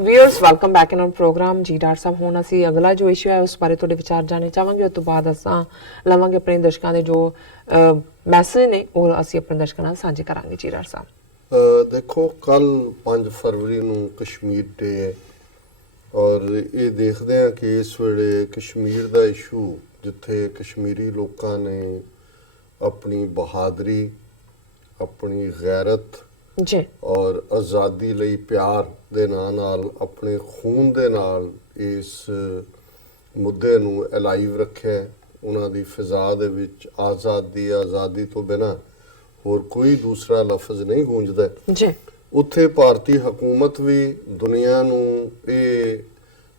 Viewers welcome back in program जी doctor साहब हुण असीं अगला जो इशू है उस बारे थोड़े विचार जानने चाहांगे उस तो बाद असां लवांगे अपने दर्शकों के जो मैसेज ने वो असीं अपने दर्शकों नाल सांझे करांगे जी डॉक्टर साहब। देखो कल 5 फरवरी ਨੂੰ ਕਸ਼ਮੀਰ ਡੇ ਹੈ ਔਰ ਇਹ ਦੇਖਦੇ ਹਾਂ ਕਿ ਇਸ ਵੇਲੇ ਕਸ਼ਮੀਰ ਦਾ ਇਸ਼ੂ ਜਿੱਥੇ ਕਸ਼ਮੀਰੀ ਲੋਕਾਂ ਨੇ ਆਪਣੀ ਬਹਾਦਰੀ ਆਪਣੀ ਗੈਰਤ जी ਔਰ ਆਜ਼ਾਦੀ ਲਈ ਪਿਆਰ ਦੇ ਨਾਲ ਆਪਣੇ ਖੂਨ ਦੇ ਨਾਲ ਇਸ ਮੁੱਦੇ ਨੂੰ ਅਲਾਈਵ ਰੱਖਿਆ। ਉਹਨਾਂ ਦੀ ਫਿਜ਼ਾ ਦੇ ਵਿੱਚ ਆਜ਼ਾਦੀ ਤੋਂ ਬਿਨਾਂ ਹੋਰ ਕੋਈ ਦੂਸਰਾ ਲਫ਼ਜ਼ ਨਹੀਂ ਗੂੰਜਦਾ जी ਉੱਥੇ ਭਾਰਤੀ ਹਕੂਮਤ ਵੀ ਦੁਨੀਆ ਨੂੰ ਇਹ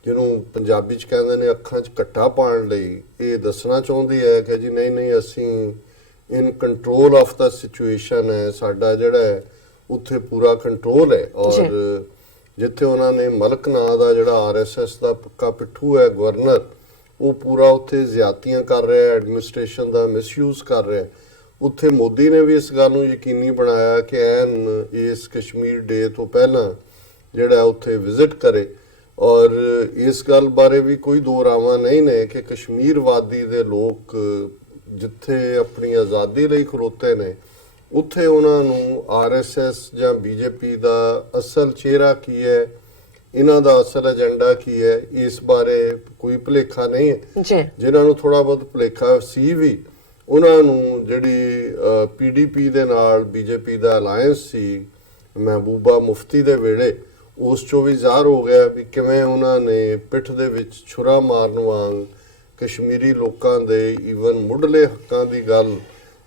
ਜਿਹਨੂੰ ਪੰਜਾਬੀ 'ਚ ਕਹਿੰਦੇ ਨੇ ਅੱਖਾਂ 'ਚ ਕੱਟਾ ਪਾਉਣ ਲਈ ਇਹ ਦੱਸਣਾ ਚਾਹੁੰਦੀ ਹੈ ਕਿ ਜੀ ਨਹੀਂ ਅਸੀਂ in control of the situation ਹੈ, ਸਾਡਾ ਜਿਹੜਾ ਹੈ ਉੱਥੇ ਪੂਰਾ ਕੰਟਰੋਲ ਹੈ। ਔਰ ਜਿੱਥੇ ਉਹਨਾਂ ਨੇ ਮਲਕ ਨਾਂ ਦਾ ਜਿਹੜਾ RSS ਦਾ ਪੱਕਾ ਪਿੱਠੂ ਹੈ ਗਵਰਨਰ, ਉਹ ਪੂਰਾ ਉੱਥੇ ਜ਼ਿਆਦਤੀਆਂ ਕਰ ਰਿਹਾ, ਐਡਮਿਨਿਸਟ੍ਰੇਸ਼ਨ ਦਾ ਮਿਸਯੂਜ਼ ਕਰ ਰਿਹਾ। ਉੱਥੇ ਮੋਦੀ ਨੇ ਵੀ ਇਸ ਗੱਲ ਨੂੰ ਯਕੀਨੀ ਬਣਾਇਆ ਕਿ ਐਨ ਇਸ ਕਸ਼ਮੀਰ ਡੇ ਤੋਂ ਪਹਿਲਾਂ ਜਿਹੜਾ ਉੱਥੇ ਵਿਜ਼ਿਟ ਕਰੇ। ਔਰ ਇਸ ਗੱਲ ਬਾਰੇ ਵੀ ਕੋਈ ਦੋ ਰਾਵਾਂ ਨਹੀਂ ਨੇ ਕਿ ਕਸ਼ਮੀਰ ਵਾਦੀ ਦੇ ਲੋਕ ਜਿੱਥੇ ਆਪਣੀ ਆਜ਼ਾਦੀ ਲਈ ਖਲੋਤੇ ਨੇ ਉੱਥੇ ਉਹਨਾਂ ਨੂੰ RSS ਜਾਂ BJP ਦਾ ਅਸਲ ਚਿਹਰਾ ਕੀ ਹੈ, ਇਹਨਾਂ ਦਾ ਅਸਲ ਏਜੰਡਾ ਕੀ ਹੈ, ਇਸ ਬਾਰੇ ਕੋਈ ਭੁਲੇਖਾ ਨਹੀਂ ਹੈ। ਜਿਨ੍ਹਾਂ ਨੂੰ ਥੋੜਾ ਬਹੁਤ ਭੁਲੇਖਾ ਸੀ ਵੀ ਉਹਨਾਂ ਨੂੰ ਜਿਹੜੀ PDP ਦੇ ਨਾਲ BJP ਦਾ ਅਲਾਇੰਸ ਸੀ ਮਹਿਬੂਬਾ ਮੁਫਤੀ ਦੇ ਵੇਲੇ ਉਸ 'ਚੋਂ ਵੀ ਜ਼ਾਹਰ ਹੋ ਗਿਆ ਵੀ ਕਿਵੇਂ ਉਹਨਾਂ ਨੇ ਪਿੱਠ ਦੇ ਵਿੱਚ ਛੁਰਾ ਮਾਰਨ ਵਾਂਗ ਕਸ਼ਮੀਰੀ ਲੋਕਾਂ ਦੇ ਈਵਨ ਮੁੱਢਲੇ ਹੱਕਾਂ ਦੀ ਗੱਲ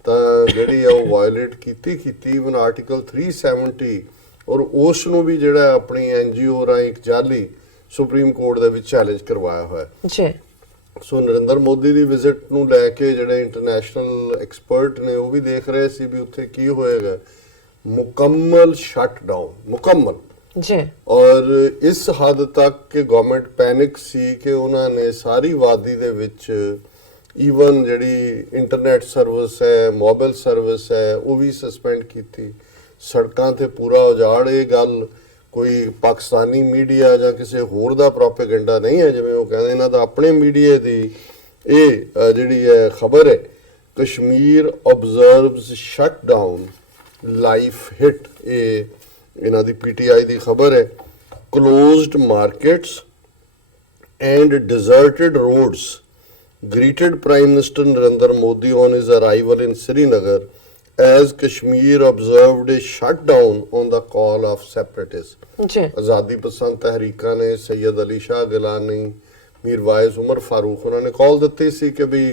ਤਾਂ ਜਿਹੜੀ ਆ ਉਹ ਵਾਇਲੇਟ ਕੀਤੀ ਈਵਨ ਆਰਟੀਕਲ 370 ਔਰ ਉਸ ਨੂੰ ਵੀ ਜਿਹੜਾ ਆਪਣੀ NGO ਰਾਹੀਂ ਇੱਕ ਜਾਲੀ ਸੁਪਰੀਮ ਕੋਰਟ ਦੇ ਵਿੱਚ ਚੈਲੰਜ ਕਰਵਾਇਆ ਹੋਇਆ ਜੀ। ਸੋ ਨਰਿੰਦਰ ਮੋਦੀ ਦੀ ਵਿਜ਼ਿਟ ਨੂੰ ਲੈ ਕੇ ਜਿਹੜੇ ਇੰਟਰਨੈਸ਼ਨਲ ਐਕਸਪਰਟ ਨੇ ਉਹ ਵੀ ਦੇਖ ਰਹੇ ਸੀ ਵੀ ਉੱਥੇ ਕੀ ਹੋਏਗਾ। ਮੁਕੰਮਲ ਸ਼ਟਡਾਊਨ ਮੁਕੰਮਲ ਜੀ ਔਰ ਇਸ ਹੱਦ ਤੱਕ ਕਿ ਗਵਰਨਮੈਂਟ ਪੈਨਿਕ ਸੀ ਕਿ ਉਹਨਾਂ ਨੇ ਸਾਰੀ ਵਾਦੀ ਦੇ ਵਿੱਚ ਈਵਨ ਜਿਹੜੀ ਇੰਟਰਨੈਟ ਸਰਵਿਸ ਹੈ, ਮੋਬਾਈਲ ਸਰਵਿਸ ਹੈ, ਉਹ ਵੀ ਸਸਪੈਂਡ ਕੀਤੀ। ਸੜਕਾਂ ਤੇ ਪੂਰਾ ਉਜਾੜ। ਇਹ ਗੱਲ ਕੋਈ ਪਾਕਿਸਤਾਨੀ ਮੀਡੀਆ ਜਾਂ ਕਿਸੇ ਹੋਰ ਦਾ ਪ੍ਰੋਪੇਗੈਂਡਾ ਨਹੀਂ ਹੈ ਜਿਵੇਂ ਉਹ ਕਹਿੰਦੇ, ਇਹਨਾਂ ਦਾ ਆਪਣੇ ਮੀਡੀਆ ਦੀ ਇਹ ਜਿਹੜੀ ਹੈ ਖਬਰ ਹੈ। Kashmir observes shut down life hit, ਇਹ ਇਹਨਾਂ ਦੀ PTI ਦੀ ਖਬਰ ਹੈ। Closed markets and deserted roads greeted Prime Minister Narendra Modi on his arrival in Srinagar as Kashmir observed a shutdown on the call of separatists. आज़ादी पसंद तहरीकां ने सैयद अली शाह गिलानी, मीरवाइज उमर फारूक उन्होंने कॉल ਦਿੱਤੀ ਸੀ ਕਿ ਵੀ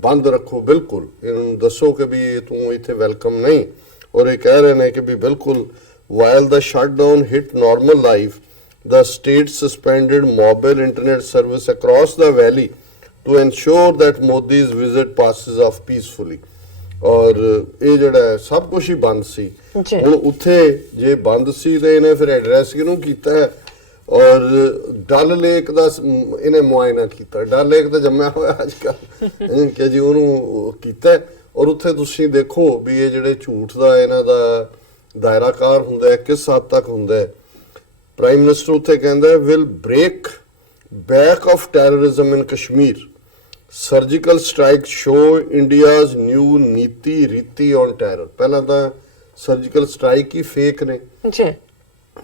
ਬੰਦ ਰੱਖੋ, ਬਿਲਕੁਲ ਇਹਨੂੰ ਦੱਸੋ ਕਿ ਵੀ ਤੂੰ ਇੱਥੇ ਵੈਲਕਮ ਨਹੀਂ। ਔਰ ਇਹ ਕਹਿ ਰਹੇ ਨੇ ਕਿ ਵੀ ਬਿਲਕੁਲ while the shutdown hit normal life, the state suspended mobile internet service across the valley to ensure that Modi's visit passes off peacefully. ਔਰ ਇਹ ਜਿਹੜਾ ਸਭ ਕੁਝ ਹੀ ਬੰਦ ਸੀ। ਹੁਣ ਉੱਥੇ ਜੇ ਬੰਦ ਸੀ ਤੇ ਇਹਨੇ ਫਿਰ ਐਡਰੈਸ ਕਿਹਨੂੰ ਕੀਤਾ ਹੈ? ਔਰ ਡਲ ਲੇਕ ਦਾ ਇਹਨੇ ਮੁਆਇਨਾ ਕੀਤਾ। ਡਲ ਲੇਕ ਤਾਂ ਜੰਮਿਆ ਹੋਇਆ ਅੱਜ ਕੱਲ੍ਹ ਕਿ ਜੀ ਉਹਨੂੰ ਕੀਤਾ। ਔਰ ਉੱਥੇ ਤੁਸੀਂ ਦੇਖੋ ਵੀ ਇਹ ਜਿਹੜੇ ਝੂਠ ਦਾ ਇਹਨਾਂ ਦਾ ਦਾਇਰਾਕਾਰ ਹੁੰਦਾ ਹੈ ਕਿਸ ਹੱਦ ਤੱਕ ਹੁੰਦਾ ਹੈ। ਪ੍ਰਾਈਮ ਮਿਨਿਸਟਰ ਉੱਥੇ ਕਹਿੰਦਾ will break back of terrorism in Kashmir. Surgical strike show India's new ਨੀਤੀ ਰੀਤੀ on terror. ਪਹਿਲਾਂ ਤਾਂ ਸਰਜੀਕਲ ਸਟ੍ਰਾਈਕ ਹੀ ਫੇਕ ਨੇ ਜੀ।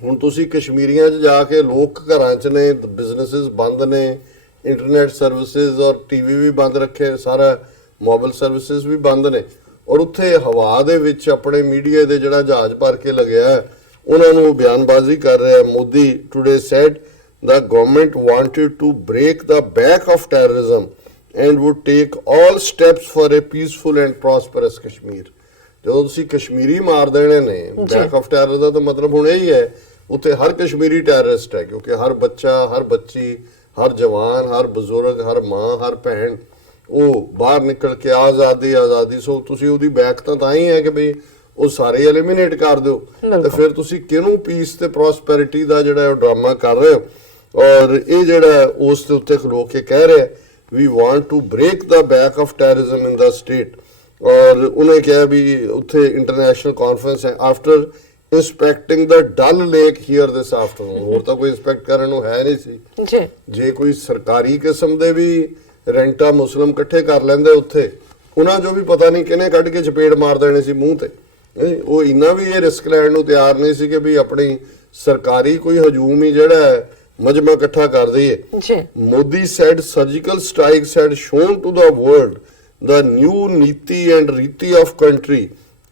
ਹੁਣ ਤੁਸੀਂ ਕਸ਼ਮੀਰੀਆਂ 'ਚ ਜਾ ਕੇ ਲੋਕ ਘਰਾਂ 'ਚ ਨੇ, ਬਿਜ਼ਨੈਸਿਸ ਬੰਦ ਨੇ, ਇੰਟਰਨੈਟ ਸਰਵਿਸਿਜ਼ ਔਰ TV ਵੀ ਬੰਦ ਰੱਖੇ, ਸਾਰਾ ਮੋਬਾਈਲ ਸਰਵਿਸਿਜ਼ ਵੀ ਬੰਦ ਨੇ। ਔਰ ਉੱਥੇ ਹਵਾ ਦੇ ਵਿੱਚ ਆਪਣੇ ਮੀਡੀਆ ਦੇ ਜਿਹੜਾ ਜਹਾਜ਼ ਭਰ ਕੇ ਲੱਗਿਆ ਉਹਨਾਂ ਨੂੰ ਬਿਆਨਬਾਜ਼ੀ ਕਰ ਰਿਹਾ। Modi today said the government wanted to break the back of terrorism and would take all steps for a peaceful and prosperous Kashmir. ਜਦੋਂ ਤੁਸੀਂ ਕਸ਼ਮੀਰੀ ਮਾਰ ਦੇਣੇ ਨੇ, ਬੈਕ ਆਫ ਟੈਰਰ ਦਾ ਤਾਂ ਮਤਲਬ ਹੁਣ ਇਹੀ ਹੈ ਉੱਥੇ ਹਰ ਕਸ਼ਮੀਰੀ ਟੈਰਰਿਸਟ ਹੈ, ਕਿਉਂਕਿ ਹਰ ਬੱਚਾ, ਹਰ ਬੱਚੀ, ਹਰ ਜਵਾਨ, ਹਰ ਬਜ਼ੁਰਗ, ਹਰ ਮਾਂ, ਹਰ ਭੈਣ ਉਹ ਬਾਹਰ ਨਿਕਲ ਕੇ ਆਜ਼ਾਦੀ। ਸੋ ਤੁਸੀਂ ਉਹਦੀ ਬੈਕ ਤਾਂ ਹੀ ਹੈ ਕਿ ਬਈ ਉਹ ਸਾਰੇ ਐਲੀਮੀਨੇਟ ਕਰ ਦਿਓ। ਤੇ ਫਿਰ ਤੁਸੀਂ ਕਿਹਨੂੰ ਪੀਸ ਤੇ ਪ੍ਰੋਸਪੈਰਿਟੀ ਦਾ ਜਿਹੜਾ ਡਰਾਮਾ ਕਰ ਰਹੇ ਹੋ। ਔਰ ਇਹ ਜਿਹੜਾ ਉਸ ਦੇ ਉੱਤੇ ਖਲੋ ਕੇ ਕਹਿ ਰਿਹਾ we want to break the back of terrorism in the state. ਔਰ ਉਹਨੇ ਕਿਹਾ ਵੀ ਉੱਥੇ ਇੰਟਰਨੈਸ਼ਨਲ ਕਾਨਫਰੰਸ ਹੈ after inspecting the Dal lake here this afternoon. ਹੋਰ ਤਾਂ ਕੋਈ ਇੰਸਪੈਕਟ ਕਰਨ ਨੂੰ ਹੈ ਨਹੀਂ ਸੀ ਜੀ। ਜੇ ਕੋਈ ਸਰਕਾਰੀ ਕਿਸਮ ਦੇ ਵੀ ਰੈਂਟਾ ਮੁਸਲਮ ਇਕੱਠੇ ਕਰ ਲੈਂਦੇ ਉੱਥੇ, ਉਹਨਾਂ ਜੋ ਵੀ ਪਤਾ ਨਹੀਂ ਕਿਹਨੇ ਕੱਢ ਕੇ ਚਪੇੜ ਮਾਰ ਦੇਣੇ ਸੀ ਮੂੰਹ ਤੇ। ਉਹ ਇੰਨਾ ਵੀ ਇਹ ਰਿਸਕ ਲੈਣ ਨੂੰ ਤਿਆਰ ਨਹੀਂ ਸੀ ਕਿ ਵੀ ਆਪਣੀ ਸਰਕਾਰੀ ਕੋਈ ਹਜੂਮ ਹੀ ਜਿਹੜਾ ਹੈ ਮਜਮਾ ਇਕੱਠਾ ਕਰ ਦਈਏ। Modi said surgical strikes had shown to the world the new ਨੀਤੀ and ਰੀਤੀ of country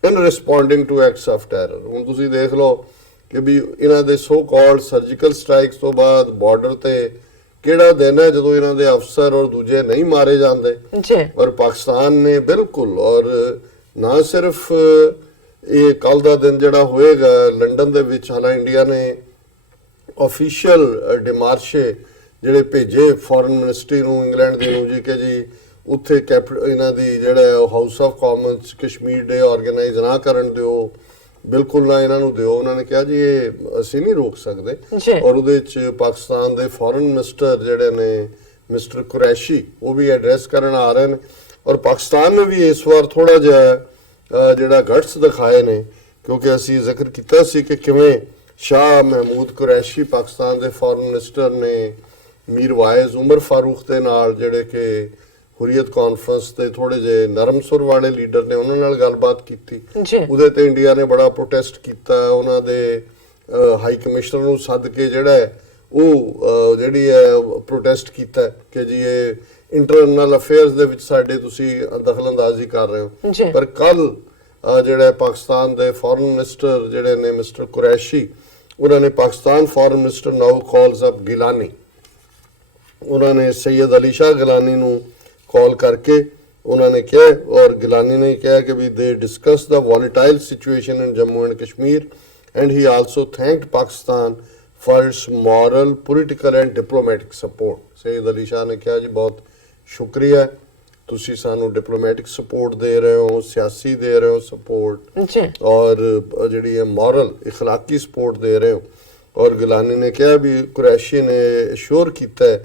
in responding to acts of terror। ਹੁਣ ਤੁਸੀਂ ਦੇਖ ਲਓ ਕਿ ਵੀ ਇਹਨਾਂ ਦੇ ਸੋ ਕਾਲਡ ਸਰਜੀਕਲ ਸਟ੍ਰਾਈਕਸ ਤੋਂ ਬਾਅਦ ਬਾਰਡਰ ਤੇ ਕਿਹੜਾ ਦਿਨ ਹੈ ਜਦੋਂ ਇਹਨਾਂ ਦੇ ਅਫਸਰ ਔਰ ਦੂਜੇ ਨਹੀਂ ਮਾਰੇ ਜਾਂਦੇ। ਔਰ ਪਾਕਿਸਤਾਨ ਨੇ ਬਿਲਕੁਲ, ਔਰ ਨਾ ਸਿਰਫ ਇਹ ਕੱਲ ਦਾ ਦਿਨ ਜਿਹੜਾ ਹੋਏਗਾ ਲੰਡਨ ਦੇ ਵਿੱਚ, ਹਾਲਾਂਕਿ ਇੰਡੀਆ ਨੇ ਆਫੀਸ਼ੀਅਲ ਡਿਮਾਰਸ਼ੇ ਜਿਹੜੇ ਭੇਜੇ ਫੋਰਨ ਮਿਨਿਸਟਰੀ ਨੂੰ ਇੰਗਲੈਂਡ ਦੀ ਨੂੰ ਜੀ ਕਿ ਜੀ ਉੱਥੇ ਇਹਨਾਂ ਦੀ ਜਿਹੜਾ House of Commons Kashmir day organise ਨਾ ਕਰਨ ਦਿਓ, ਬਿਲਕੁਲ ਨਾ ਇਹਨਾਂ ਨੂੰ ਦਿਓ। ਉਹਨਾਂ ਨੇ ਕਿਹਾ ਜੀ ਇਹ ਅਸੀਂ ਨਹੀਂ ਰੋਕ ਸਕਦੇ। ਔਰ ਉਹਦੇ ਚ ਪਾਕਿਸਤਾਨ ਦੇ ਫੋਰਨ ਮਿਨਿਸਟਰ ਜਿਹੜੇ ਨੇ ਮਿਸਟਰ ਕੁਰੈਸ਼ੀ ਉਹ ਵੀ ਐਡਰੈਸ ਕਰਨ ਆ ਰਹੇ ਨੇ। ਔਰ ਪਾਕਿਸਤਾਨ ਨੇ ਵੀ ਇਸ ਵਾਰ ਥੋੜਾ ਜਿਹਾ ਜਿਹੜਾ ਗਟਸ ਦਿਖਾਏ ਨੇ, ਕਿਉਂਕਿ ਅਸੀਂ ਜ਼ਿਕਰ ਕੀਤਾ ਸੀ ਕਿ ਕਿਵੇਂ ਸ਼ਾਹ ਮਹਿਮੂਦ ਕੁਰੈਸ਼ੀ ਪਾਕਿਸਤਾਨ ਦੇ ਫੋਰਨ ਮਿਨਿਸਟਰ ਨੇ ਮੀਰਵਾਇਜ਼ ਉਮਰ ਫਾਰੂਕ ਦੇ ਨਾਲ ਜਿਹੜੇ ਕਿ ਹੁਰੀਅਤ ਕਾਨਫਰੰਸ ਦੇ ਥੋੜੇ ਜਿਹੇ ਨਰਮ ਸੁਰ ਵਾਲੇ ਲੀਡਰ ਨੇ, ਉਹਨਾਂ ਨਾਲ ਗੱਲਬਾਤ ਕੀਤੀ। ਉਹਦੇ ਤੇ ਇੰਡੀਆ ਨੇ ਬੜਾ ਪ੍ਰੋਟੈਸਟ ਕੀਤਾ। ਉਹਨਾਂ ਦੇ ਹਾਈ ਕਮਿਸ਼ਨਰ ਨੂੰ ਸੱਦ ਕੇ ਜਿਹੜਾ ਹੈ ਉਹ ਜਿਹੜੀ ਹੈ ਪ੍ਰੋਟੈਸਟ ਕੀਤਾ ਕਿ ਜੀ ਇਹ ਇੰਟਰਨਲ ਅਫੇਅਰਸ ਦੇ ਵਿੱਚ ਸਾਡੇ ਤੁਸੀਂ ਦਖਲਅੰਦਾਜ਼ੀ ਕਰ ਰਹੇ ਹੋ। ਪਰ ਕੱਲ ਜਿਹੜਾ ਪਾਕਿਸਤਾਨ ਦੇ ਫੋਰਨ ਮਿਨਿਸਟਰ ਜਿਹੜੇ ਨੇ ਮਿਸਟਰ ਕੁਰੈਸ਼ੀ, ਉਹਨਾਂ ਨੇ ਪਾਕਿਸਤਾਨ ਫੋਰਨ ਮਿਨਿਸਟਰ ਨਾਓ ਕਾਲਸ ਅਪ ਗਿਲਾਨੀ, ਉਹਨਾਂ ਨੇ ਸੈयद ਅਲੀ ਸ਼ਾਹ ਗਿਲਾਨੀ ਨੂੰ ਕਾਲ ਕਰਕੇ ਉਹਨਾਂ ਨੇ ਕਿਹਾ, ਔਰ ਗਿਲਾਨੀ ਨੇ ਕਿਹਾ ਕਿ ਵੀ they discuss the volatile situation in Jammu and Kashmir and he also thanked Pakistan for its moral political and diplomatic support. Syed Ali Shah ਨੇ ਕਿਹਾ ਜੀ ਬਹੁਤ ਸ਼ੁਕਰੀਆ, ਤੁਸੀਂ ਸਾਨੂੰ ਡਿਪਲੋਮੈਟਿਕ ਸਪੋਰਟ ਦੇ ਰਹੇ ਹੋ, ਸਿਆਸੀ ਦੇ ਰਹੇ ਹੋ ਸਪੋਰਟ, ਔਰ ਜਿਹੜੀ ਹੈ ਮੋਰਲ ਇਖਲਾਕੀ ਸਪੋਰਟ ਦੇ ਰਹੇ ਹੋ। ਔਰ ਗਿਲਾਨੀ ਨੇ ਕਿਹਾ ਵੀ ਕੁਰੈਸ਼ੀ ਨੇ ਅਸ਼ੋਰ ਕੀਤਾ ਹੈ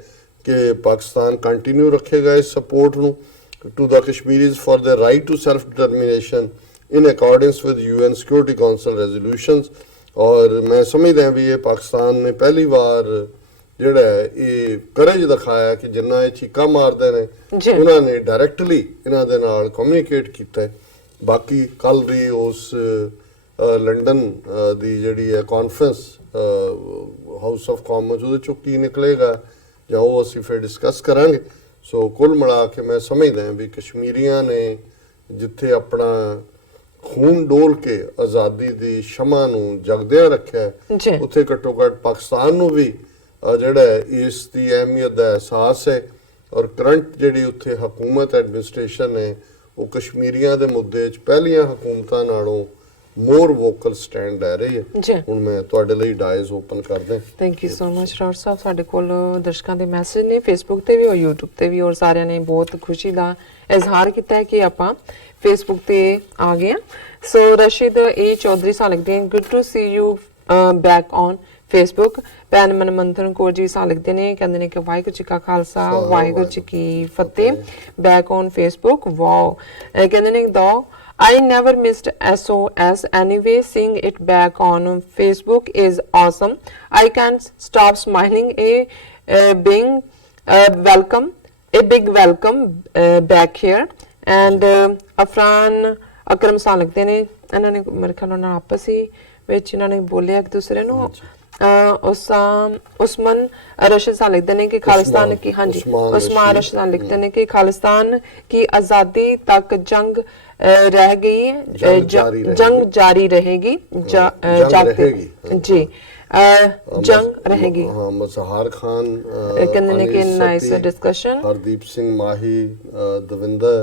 ਕਿ ਪਾਕਿਸਤਾਨ ਕੰਟੀਨਿਊ ਰੱਖੇਗਾ ਇਸ ਸਪੋਰਟ ਨੂੰ to the Kashmiris for the right to self determination in accordance with UN security council resolutions. ਔਰ ਮੈਂ ਸਮਝਦਾ ਵੀ ਇਹ ਪਾਕਿਸਤਾਨ ਨੇ ਪਹਿਲੀ ਵਾਰ ਜਿਹੜਾ ਇਹ ਕਰੇਜ ਦਿਖਾਇਆ ਕਿ ਜਿੰਨਾ ਇਹ ਚੀਕਾਂ ਮਾਰਦੇ ਨੇ ਉਹਨਾਂ ਨੇ ਡਾਇਰੈਕਟਲੀ ਇਹਨਾਂ ਦੇ ਨਾਲ ਕਮਿਊਨੀਕੇਟ ਕੀਤਾ। ਬਾਕੀ ਕੱਲ ਦੀ ਉਸ ਲੰਡਨ ਦੀ ਜਿਹੜੀ ਹੈ ਕਾਨਫਰੰਸ ਹਾਊਸ ਆਫ ਕਾਮਨਸ, ਉਹਦੇ ਚੋਂ ਕੀ ਨਿਕਲੇਗਾ ਜਾਂ ਉਹ ਅਸੀਂ ਫਿਰ ਡਿਸਕਸ ਕਰਾਂਗੇ। ਸੋ ਕੁੱਲ ਮਿਲਾ ਕੇ ਮੈਂ ਸਮਝਦਾ ਵੀ ਕਸ਼ਮੀਰੀਆਂ ਨੇ ਜਿੱਥੇ ਆਪਣਾ ਖੂਨ ਡੋਲ ਕੇ ਆਜ਼ਾਦੀ ਦੀ ਸ਼ਮਾ ਨੂੰ ਜਗਦਿਆਂ ਰੱਖਿਆ, ਉੱਥੇ ਘੱਟੋ ਘੱਟ ਪਾਕਿਸਤਾਨ ਨੂੰ ਵੀ ਜਿਹੜਾ ਇਸ ਦੀ ਅਹਿਮੀਅਤ ਦਾ ਅਹਿਸਾਸ ਹੈ। ਔਰ ਕਰੰਟ ਜਿਹੜੀ ਉੱਥੇ ਹਕੂਮਤ ਐਡਮਿਨਿਸਟ੍ਰੇਸ਼ਨ ਹੈ ਉਹ ਕਸ਼ਮੀਰੀਆਂ ਦੇ ਮੁੱਦੇ 'ਚ ਪਹਿਲੀਆਂ ਹਕੂਮਤਾਂ ਨਾਲੋਂ ਮੋਰ ਵੋਕਲ ਸਟੈਂਡ ਲੈ ਰਹੀ ਹੈ। ਹੁਣ ਮੈਂ ਤੁਹਾਡੇ ਲਈ ਡਾਇਜ਼ ਓਪਨ ਕਰਦਾ। ਥੈਂਕ ਯੂ ਸੋ ਮਚ ਰਾਜ ਸਾਹਿਬ। ਸਾਡੇ ਕੋਲ ਦਰਸ਼ਕਾਂ ਦੇ ਮੈਸੇਜ ਨੇ ਫੇਸਬੁੱਕ ਤੇ ਵੀ ਔਰ YouTube ਤੇ ਵੀ, ਔਰ ਸਾਰਿਆਂ ਨੇ ਬਹੁਤ ਖੁਸ਼ੀ ਦਾ ਇਜ਼ਹਾਰ ਕੀਤਾ ਹੈ ਕਿ ਆਪਾਂ ਫੇਸਬੁੱਕ ਤੇ ਆ ਗਏ। ਸੋ ਰਸ਼ੀਦ ਏ ਚੌਧਰੀ ਸਾਹਿਬ ਲਿਖਦੇ ਹਨ, good to see you back on Facebook. ਭੈਣ ਮਨਮੰਥਨ ਕੌਰ ਜੀ ਸਾਹਿਬ ਲਿਖਦੇ ਨੇ, ਕਹਿੰਦੇ ਨੇ ਕਿ ਵਾਹਿਗੁਰੂ ਜੀ ਕਾ ਖਾਲਸਾ ਵਾਹਿਗੁਰੂ ਜੀ ਕੀ ਫਤਿਹ। Back on Facebook, wow. ਕਹਿੰਦੇ ਨੇ ਦੋ I never missed SOS anyway. Seeing it back on Facebook is awesome. I can't stop smiling. A big welcome back here. And Afran Akram Sah ਲਿਖਦੇ ਨੇ, ਇਹਨਾਂ ਨੇ ਮੇਰੇ ਖਿਆਲ ਨਾਲ ਆਪਸ ਹੀ ਵਿੱਚ ਇਹਨਾਂ ਨੇ ਬੋਲਿਆ ਇੱਕ ਦੂਸਰੇ ਨੂੰ। ਉਸਮਾਨ रशीद साहब लिखते हैं कि खालिस्तान की, हाँ जी, उस्मान रशीद साहब लिखते हैं कि खालिस्तान की आज़ादी तक जंग रह गई है, जंग जारी रहेगी, जी जंग रहेगी। मज़हार खान कहते हैं कि नाइस डिस्कशन। हरदीप सिंह माही, दविंदर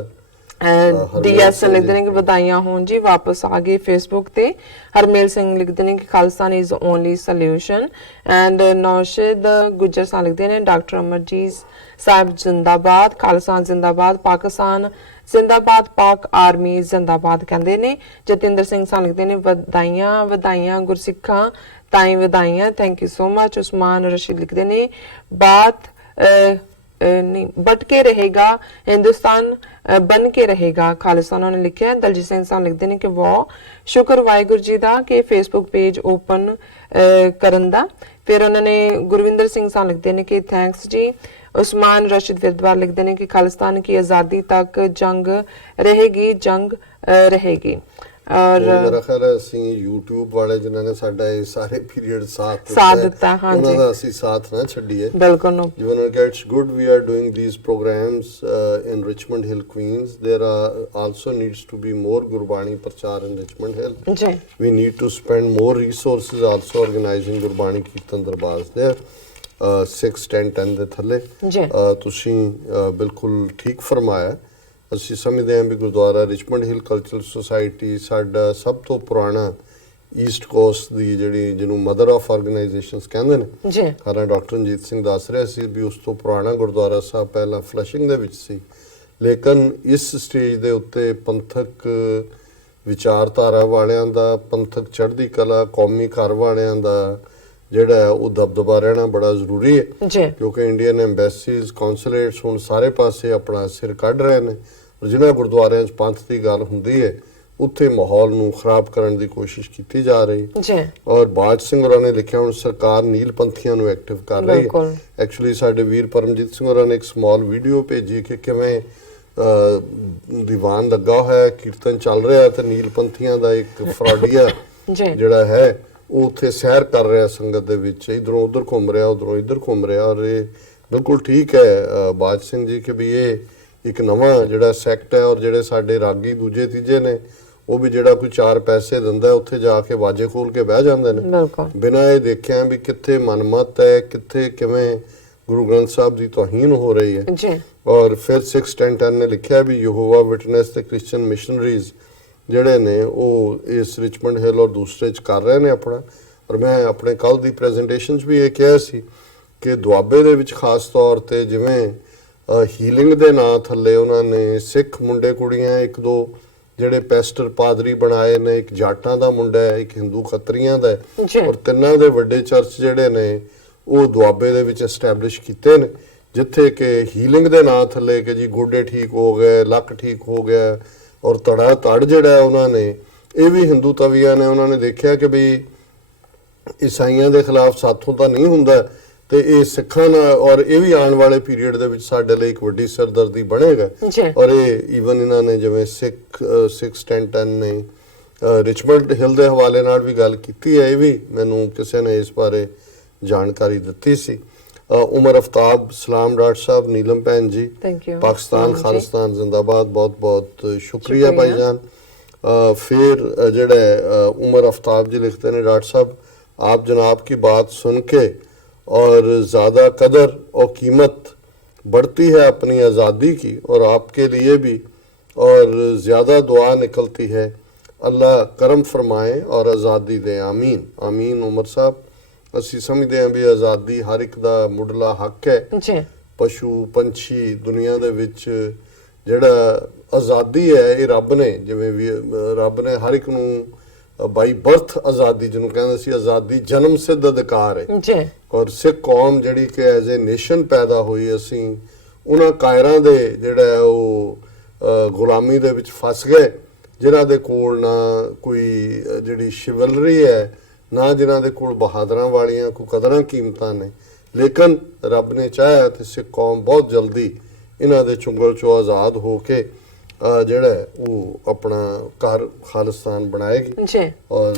DS लिखते हैं कि बधाइयां हों जी, वापस आ गए फेसबुक ते। हरमेल सिंह लिखते हैं कि Khalistan is only solution. And Naushad Gujjar Sahab लिखते हैं डॉक्टर अमरजीत साहब जिंदाबाद, खालिस्तान जिंदाबाद, पाकिस्तान जिंदाबाद, पाक आर्मी जिंदाबाद कहते हैं। जतिंदर सिंह साहब लिखते हैं वधाइयां वधाइयां गुरसिखा ताई वधाइयां, thank you so much. Usman Rashid लिखते हैं बात नहीं बट के रहेगा हिंदुस्तान बन के रहेगा खालिस्तान उन्होंने लिखा है। दलजीत सिंह साहब लिखते हैं कि वो शुक्र वाहिगुरू जी का कि फेसबुक पेज ओपन करन दा। फिर उन्होंने गुरविंदर सिंह साहब लिखते हैं कि थैंक्स जी। उस्मान रशीद विरद्वार लिखते हैं कि खालिस्तान की आज़ादी तक जंग रहेगी, जंग रहेगी। और मेरा ख्याल है ਅਸੀਂ YouTube ਵਾਲੇ ਜਿਨ੍ਹਾਂ ਨੇ ਸਾਡਾ ਇਹ ਸਾਰੇ ਪੀਰੀਅਡ ਸਾਥ ਦਿੱਤਾ, ਹਾਂਜੀ, ਉਹਨਾਂ ਦਾ ਅਸੀਂ ਸਾਥ ਨਾ ਛੱਡੀਏ ਬਿਲਕੁਲ ਨੂੰ Even it's good we are doing these programs in Richmond Hill, Queens. There also needs to be more Gurbani Prachar in Richmond Hill. ਜੀ We need to spend more resources also organizing Gurbani Kirtan Darbars there. 6, 10, 10 ਦੇ ਥੱਲੇ ਜੀ ਤੁਸੀਂ ਬਿਲਕੁਲ ਠੀਕ ਫਰਮਾਇਆ। ਅਸੀਂ ਸਮਝਦੇ ਹਾਂ ਵੀ Gurdwara Richmond Hill cultural society ਸਾਡਾ ਸਭ ਤੋਂ ਪੁਰਾਣਾ ਈਸਟ ਕੋਸਟ ਦੀ ਜਿਹੜੀ ਜਿਹਨੂੰ ਮਦਰ ਆਫ ਆਰਗੇਨਾਈਜੇਸ਼ਨਸ ਕਹਿੰਦੇ ਨੇ ਜੀ ਹਾਲਾਂ ਡਾਕਟਰ ਰਣਜੀਤ ਸਿੰਘ ਦੱਸ ਰਿਹਾ ਸੀ ਵੀ ਉਸ ਤੋਂ ਪੁਰਾਣਾ ਗੁਰਦੁਆਰਾ ਸਾਹਿਬ ਪਹਿਲਾਂ ਫਲਸ਼ਿੰਗ ਦੇ ਵਿੱਚ ਸੀ, ਲੇਕਿਨ ਇਸ ਸਟੇਜ ਦੇ ਉੱਤੇ ਪੰਥਕ ਵਿਚਾਰਧਾਰਾ ਵਾਲਿਆਂ ਦਾ, ਪੰਥਕ ਚੜ੍ਹਦੀ ਕਲਾ, ਕੌਮੀ ਘਰ ਵਾਲਿਆਂ ਦਾ ਜਿਹੜਾ ਉਹ ਦਬਦਬਾ ਰਹਿਣਾ ਬੜਾ ਜ਼ਰੂਰੀ ਹੈ ਜੀ ਕਿਉਂਕਿ ਇੰਡੀਅਨ ਐਮਬੈਸੀਜ਼, ਕੌਂਸੂਲੇਟਸ ਹੁਣ ਸਾਰੇ ਪਾਸੇ ਆਪਣਾ ਸਿਰ ਕੱਢ ਰਹੇ ਨੇ ਔਰ ਜਿਨ੍ਹਾਂ ਗੁਰਦੁਆਰਿਆਂ 'ਚ ਪੰਥ ਦੀ ਗੱਲ ਹੁੰਦੀ ਹੈ ਉੱਥੇ ਮਾਹੌਲ ਨੂੰ ਖਰਾਬ ਕਰਨ ਦੀ ਕੋਸ਼ਿਸ਼ ਕੀਤੀ ਜਾ ਰਹੀ ਜੀ ਔਰ ਬਾਜ ਸਿੰਘ ਹੋਰਾਂ ਨੇ ਲਿਖਿਆ ਹੁਣ ਸਰਕਾਰ ਨੀਲ ਪੰਥੀਆਂ ਨੂੰ ਐਕਟਿਵ ਕਰ ਰਹੀ ਹੈ। ਐਕਚੁਅਲੀ ਸਾਡੇ ਵੀਰ ਪਰਮਜੀਤ ਸਿੰਘ ਹੋਰਾਂ ਨੇ ਇੱਕ ਸਮਾਲ ਵੀਡੀਓ ਭੇਜੀ ਕਿ ਕਿਵੇਂ ਦੀਵਾਨ ਲੱਗਾ ਹੋਇਆ, ਕੀਰਤਨ ਚੱਲ ਰਿਹਾ ਤੇ ਨੀਲ ਪੰਥੀਆਂ ਦਾ ਇੱਕ ਫਰਾਡੀਆ ਜਿਹੜਾ ਹੈ ਉਹ ਉੱਥੇ ਸੈਰ ਕਰ ਰਿਹਾ ਸੰਗਤ ਦੇ ਵਿੱਚ, ਇਧਰੋਂ ਉਧਰ ਘੁੰਮ ਰਿਹਾ, ਉਧਰੋਂ ਇੱਧਰ ਘੁੰਮ ਰਿਹਾ ਔਰ ਇਹ ਬਿਲਕੁਲ ਠੀਕ ਹੈ ਬਾਜ ਸਿੰਘ ਜੀ ਕਿ ਵੀ ਇਹ ਇੱਕ ਨਵਾਂ ਜਿਹੜਾ ਸੈਕਟ ਹੈ ਔਰ ਜਿਹੜੇ ਸਾਡੇ ਰਾਗੀ ਦੂਜੇ ਤੀਜੇ ਨੇ ਉਹ ਵੀ ਜਿਹੜਾ ਕੋਈ 4 ਪੈਸੇ ਦਿੰਦਾ ਉੱਥੇ ਜਾ ਕੇ ਵਾਜੇ ਖੋਲ ਕੇ ਬਹਿ ਜਾਂਦੇ ਨੇ ਬਿਨਾਂ ਇਹ ਦੇਖਿਆ ਵੀ ਕਿੱਥੇ ਮਨਮਤ ਹੈ, ਕਿੱਥੇ ਕਿਵੇਂ ਗੁਰੂ ਗ੍ਰੰਥ ਸਾਹਿਬ ਦੀ ਤੋਹੀਨ ਹੋ ਰਹੀ ਹੈ। ਔਰ ਫਿਰ 6, 10, 10 ਨੇ ਲਿਖਿਆ ਵੀ ਯਹੋਵਾ ਵਿਟਨੈਸ ਤੇ ਕ੍ਰਿਸਚੀਅਨ ਮਿਸ਼ਨਰੀਜ਼ ਜਿਹੜੇ ਨੇ ਉਹ ਇਸ ਰਿਚਮੰਡ ਹਿੱਲ ਔਰ ਦੂਸਰੇ 'ਚ ਕਰ ਰਹੇ ਨੇ ਆਪਣਾ। ਔਰ ਮੈਂ ਆਪਣੇ ਕੱਲ੍ਹ ਦੀ ਪ੍ਰੈਜੈਂਟੇਸ਼ਨ 'ਚ ਵੀ ਇਹ ਕਿਹਾ ਸੀ ਕਿ ਦੁਆਬੇ ਦੇ ਵਿੱਚ ਖਾਸ ਤੌਰ 'ਤੇ ਜਿਵੇਂ ਹੀਲਿੰਗ ਦੇ ਨਾਂ ਥੱਲੇ ਉਹਨਾਂ ਨੇ ਸਿੱਖ ਮੁੰਡੇ ਕੁੜੀਆਂ 1-2 ਜਿਹੜੇ ਪੈਸਟਰ ਪਾਦਰੀ ਬਣਾਏ ਨੇ, ਇੱਕ ਜਾਟਾਂ ਦਾ ਮੁੰਡਾ ਹੈ, ਇੱਕ ਹਿੰਦੂ ਖੱਤਰੀਆਂ ਦਾ ਹੈ ਔਰ ਤਿੰਨਾਂ ਦੇ ਵੱਡੇ ਚਰਚ ਜਿਹੜੇ ਨੇ ਉਹ ਦੁਆਬੇ ਦੇ ਵਿੱਚ ਐਸਟੈਬਲਿਸ਼ ਕੀਤੇ ਨੇ ਜਿੱਥੇ ਕਿ ਹੀਲਿੰਗ ਦੇ ਨਾਂ ਥੱਲੇ ਕਿ ਜੀ ਗੋਡੇ ਠੀਕ ਹੋ ਗਏ, ਲੱਕ ਠੀਕ ਹੋ ਗਿਆ ਔਰ ਧੜ ਜਿਹੜਾ ਉਹਨਾਂ ਨੇ ਇਹ ਵੀ ਹਿੰਦੂ ਤਵੀਆਂ ਨੇ ਉਹਨਾਂ ਨੇ ਦੇਖਿਆ ਕਿ ਵੀ ਈਸਾਈਆਂ ਦੇ ਖਿਲਾਫ ਸਾਥੋਂ ਤਾਂ ਨਹੀਂ ਹੁੰਦਾ ਤੇ ਇਹ ਸਿੱਖਾਂ ਨਾਲ ਔਰ ਇਹ ਵੀ ਆਉਣ ਵਾਲੇ ਪੀਰੀਅਡ ਦੇ ਵਿੱਚ ਸਾਡੇ ਲਈ ਇੱਕ ਵੱਡੀ ਸਿਰਦਰਦੀ ਬਣੇਗਾ ਔਰ ਇਹ ਈਵਨ ਇਹਨਾਂ ਨੇ ਜਿਵੇਂ 6, 10, 10 ਨੇ ਰਿਚਮੰਡ ਹਿੱਲ ਦੇ ਹਵਾਲੇ ਨਾਲ ਵੀ ਗੱਲ ਕੀਤੀ ਹੈ। ਇਹ ਵੀ ਮੈਨੂੰ ਕਿਸੇ ਨੇ ਇਸ ਬਾਰੇ ਜਾਣਕਾਰੀ ਦਿੱਤੀ ਸੀ। ਉਮਰ ਅਫਤਾਬ, ਸਲਾਮ ਡਾਕਟਰ ਸਾਹਿਬ, ਨੀਲਮ ਭੈਣ ਜੀ, ਪਾਕਿਸਤਾਨ ਖਾਲਿਸਤਾਨ ਜ਼ਿੰਦਾਬਾਦ, ਬਹੁਤ ਬਹੁਤ ਸ਼ੁਕਰੀਆ ਭਾਈਜਾਨ। फिर जड़े उमर आफ्ताब जी लिखते हैं डॉक्टर साहब आप जनाब की बात सुन के और ज़्यादा कदर और कीमत बढ़ती है अपनी आज़ादी की और आपके लिए भी और ज़्यादा दुआ निकलती है। अल्लाह करम फरमाए और आज़ादी दे। आमीन आमीन। उमर साहब असी समझते हैं भी आज़ादी हर एक दा मुढ़ला हक है। पशु पंछी दुनिया दे विच जिहड़ा आज़ादी है ये रब ने जिवें भी रब ने हर एक नूं बाई बर्थ आज़ादी जिन्हों कहते सी आज़ादी जन्म सिद्ध अधिकार है। और सिख कौम जिहड़ी कि एज ए नेशन पैदा हुई असी उन्हां कायरां दे जिहड़ा वो गुलामी दे विच फस गए जिन्हां दे कोल ना कोई जिहड़ी शिवलरी है ना जिन्हां दे कोल बहादरां वालियां कोई कदरां कीमतां ने। लेकिन रब ने चाहया ते सिख कौम बहुत जल्दी इन्हां दे चुंगल चों आज़ाद हो के ਜਿਹੜਾ ਉਹ ਆਪਣਾ ਘਰ ਖਾਲਿਸਤਾਨ ਬਣਾਏਗੀ। ਔਰ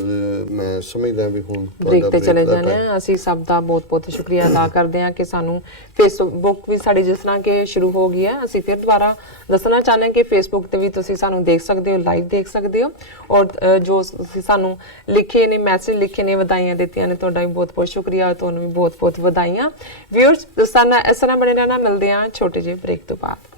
ਮੈਂ ਸਮਝਦਾ ਵੀ ਹੁਣ ਬ੍ਰੇਕ ਤੇ ਚਲੇ ਜਾਣਾ ਹੈ। ਅਸੀਂ ਸਭ ਦਾ ਬਹੁਤ ਬਹੁਤ ਸ਼ੁਕਰੀਆ ਅਦਾ ਕਰਦੇ ਹਾਂ ਕਿ ਸਾਨੂੰ ਫੇਸਬੁੱਕ ਵੀ ਸਾਡੀ ਜਿਸ ਤਰ੍ਹਾਂ ਕਿ ਸ਼ੁਰੂ ਹੋ ਗਈ ਹੈ। ਅਸੀਂ ਫਿਰ ਦੁਬਾਰਾ ਦੱਸਣਾ ਚਾਹੁੰਦੇ ਹਾਂ ਕਿ ਫੇਸਬੁੱਕ ਤੇ ਵੀ ਤੁਸੀਂ ਸਾਨੂੰ ਦੇਖ ਸਕਦੇ ਹੋ, ਲਾਈਵ ਦੇਖ ਸਕਦੇ ਹੋ। ਔਰ ਜੋ ਤੁਸੀਂ ਸਾਨੂੰ ਲਿਖੇ ਨੇ ਮੈਸੇਜ ਲਿਖੇ ਨੇ ਵਧਾਈਆਂ ਦਿੱਤੀਆਂ ਨੇ ਤੁਹਾਡਾ ਵੀ ਬਹੁਤ ਬਹੁਤ ਸ਼ੁਕਰੀਆ। ਤੁਹਾਨੂੰ ਵੀ ਬਹੁਤ ਬਹੁਤ ਵਧਾਈਆਂ। ਵਿਊਅਰਸ ਇਸ ਤਰ੍ਹਾਂ ਬਣੇ ਰਹਿਣਾ। ਮਿਲਦੇ ਹਾਂ ਛੋਟੇ ਜਿਹੇ ਬ੍ਰੇਕ ਤੋਂ ਬਾਅਦ।